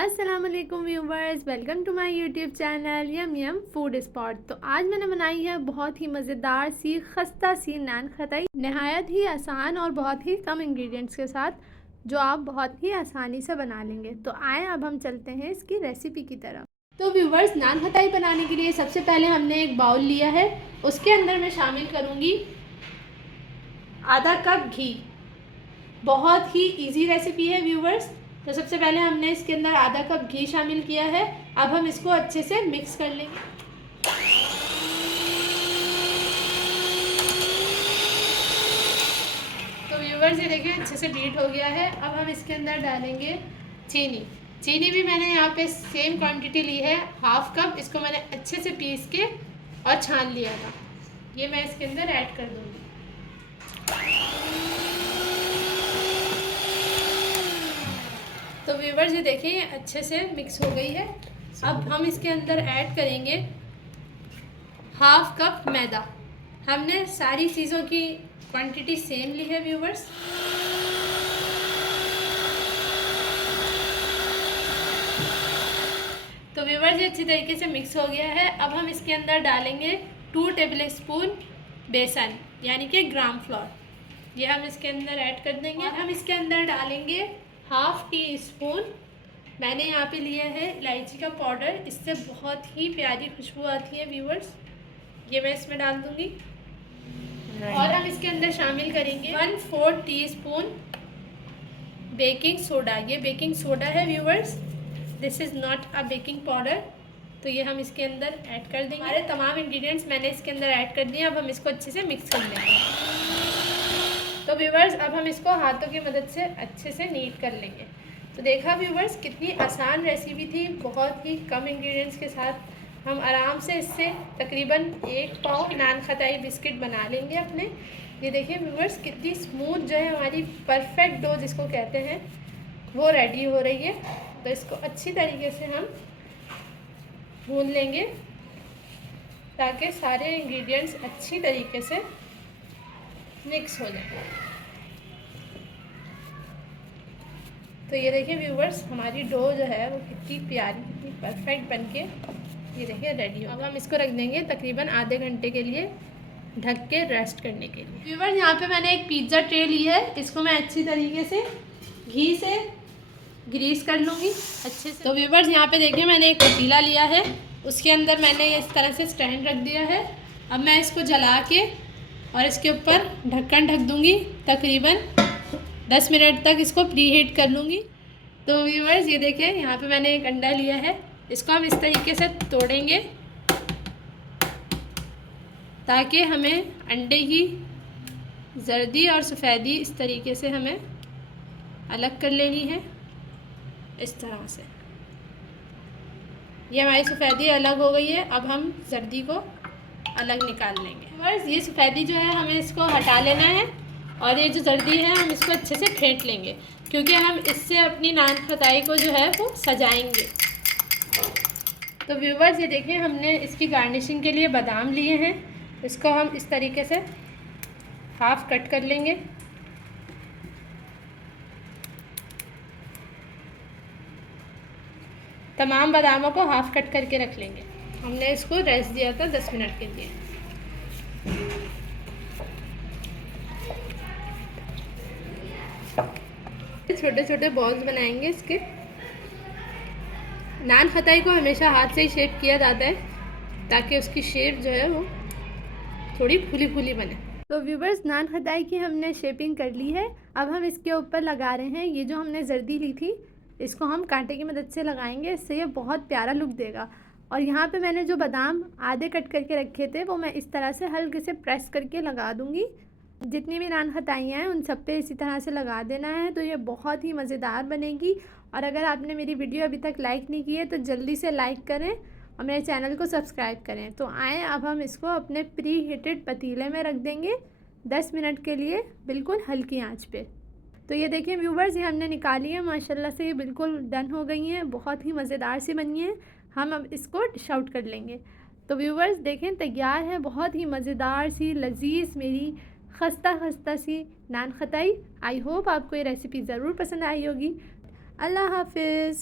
अस्सलाम वालेकुम viewers, welcome to my YouTube channel yum yum food spot. तो आज मैंने बनाई है बहुत ही मज़ेदार सी खस्ता सी नान खटाई, नहायत ही आसान और बहुत ही कम इंग्रेडिएंट्स के साथ, जो आप बहुत ही आसानी से बना लेंगे। तो आए अब हम चलते हैं इसकी रेसिपी की तरफ। तो व्यूवर्स, नान खटाई बनाने के लिए सबसे पहले हमने एक बाउल लिया है, उसके अंदर मैं शामिल करूँगी आधा कप घी। बहुत ही ईजी रेसिपी है व्यूवर्स। तो सबसे पहले हमने इसके अंदर आधा कप घी शामिल किया है। अब हम इसको अच्छे से मिक्स कर लेंगे। तो व्यूवर्स, ये देखिए अच्छे से बीट हो गया है। अब हम इसके अंदर डालेंगे चीनी। चीनी भी मैंने यहाँ पे सेम क्वांटिटी ली है, हाफ कप। इसको मैंने अच्छे से पीस के और छान लिया था। ये मैं इसके अंदर ऐड कर दूँगी। तो व्यूवर्स, ये देखिए ये अच्छे से मिक्स हो गई है। अब हम इसके अंदर ऐड करेंगे हाफ कप मैदा। हमने सारी चीज़ों की क्वांटिटी सेम ली है व्यूवर्स। तो व्यूवर्स, ये अच्छी तरीके से मिक्स हो गया है। अब हम इसके अंदर डालेंगे 2 टेबल स्पून बेसन, यानी कि ग्राम फ्लोर। ये हम इसके अंदर ऐड कर देंगे। और हम इसके अंदर डालेंगे हाफ टी स्पून, मैंने यहाँ पे लिया है इलायची का पाउडर। इससे बहुत ही प्यारी खुशबू आती है व्यूवर्स। ये मैं इसमें डाल दूँगी। और हम इसके अंदर शामिल करेंगे 1/4 टीस्पून बेकिंग सोडा। ये बेकिंग सोडा है viewers, this is not a baking powder. तो ये हम इसके अंदर ऐड कर देंगे। हमारे तमाम इंग्रेडिएंट्स मैंने इसके अंदर ऐड कर दिए। अब हम इसको अच्छे से मिक्स कर लेंगे। तो व्यूवर्स, अब हम इसको हाथों की मदद से अच्छे से नीट कर लेंगे। तो देखा व्यूवर्स, कितनी आसान रेसिपी थी। बहुत ही कम इंग्रेडिएंट्स के साथ हम आराम से इससे तकरीबन 1 पाव नान खटाई बिस्किट बना लेंगे अपने। ये देखिए व्यूवर्स, कितनी स्मूथ जो है हमारी परफेक्ट डो जिसको कहते हैं, वो रेडी हो रही है। तो इसको अच्छी तरीके से हम भून लेंगे ताकि सारे इंग्रेडिएंट्स अच्छी तरीके से मिक्स हो जाए। तो ये देखिए व्यूवर्स, हमारी डो जो है वो कितनी प्यारी, कितनी परफेक्ट बनके ये देखिए रेडी हो। अब हम इसको रख देंगे तकरीबन आधे घंटे के लिए ढक के रेस्ट करने के लिए। व्यूवर्स, यहाँ पे मैंने एक पिज़्ज़ा ट्रे ली है। इसको मैं अच्छी तरीके से घी से ग्रीस कर लूँगी अच्छे से। तो व्यूवर्स, यहाँ पे देखिए मैंने एक पतीला लिया है, उसके अंदर मैंने इस तरह से स्टैंड रख दिया है। अब मैं इसको जला के और इसके ऊपर ढक्कन ढक दूँगी। तकरीबन 10 मिनट तक इसको प्री हीट कर लूँगी। तो व्यूवर्स, ये देखिए यहाँ पे मैंने एक अंडा लिया है। इसको हम इस तरीके से तोड़ेंगे ताकि हमें अंडे की जर्दी और सफ़ेदी इस तरीके से हमें अलग कर लेनी है। इस तरह से ये हमारी सफ़ेदी अलग हो गई है। अब हम जर्दी को अलग निकाल लेंगे। व्यूवर्स, ये सफ़ेदी जो है हमें इसको हटा लेना है और ये जो जर्दी है हम इसको अच्छे से फेंट लेंगे, क्योंकि हम इससे अपनी नान खटाई को जो है वो सजाएंगे। तो व्यूवर्स, ये देखिए हमने इसकी गार्निशिंग के लिए बादाम लिए हैं। इसको हम इस तरीके से हाफ कट कर लेंगे। तमाम बादामों को हाफ कट करके रख लेंगे। हमने इसको रेस्ट दिया था 10 मिनट के लिए। छोटे छोटे बॉल्स बनाएंगे इसके। नान खटाई को हमेशा हाथ से ही शेप किया जाता है ताकि उसकी शेप जो है वो थोड़ी फूली फूली बने। तो व्यूवर्स, नान खटाई की हमने शेपिंग कर ली है। अब हम इसके ऊपर लगा रहे हैं ये जो हमने जर्दी ली थी, इसको हम कांटे की मदद से लगाएंगे। इससे ये बहुत प्यारा लुक देगा। और यहाँ पे मैंने जो बादाम आधे कट करके रखे थे वो मैं इस तरह से हल्के से प्रेस करके लगा दूँगी। जितनी भी नान खटाइयाँ हैं उन सब पे इसी तरह से लगा देना है। तो ये बहुत ही मज़ेदार बनेगी। और अगर आपने मेरी वीडियो अभी तक लाइक नहीं की है तो जल्दी से लाइक करें और मेरे चैनल को सब्सक्राइब करें। तो आएँ अब हम इसको अपने प्री हीटेड पतीले में रख देंगे 10 मिनट के लिए, बिल्कुल हल्की आंच पे। तो ये देखिए व्यूवर्स, ये हमने निकाली है। माशाल्लाह से ये बिल्कुल डन हो गई हैं, बहुत ही मज़ेदार सी बनी है। हम अब इसको डिश आउट कर लेंगे। तो व्यूवर्स देखें, तैयार है बहुत ही मज़ेदार सी लजीज मेरी खस्ता खस्ता सी नान खटाई। आई होप आपको ये रेसिपी ज़रूर पसंद आई होगी। अल्लाह हाफिज़।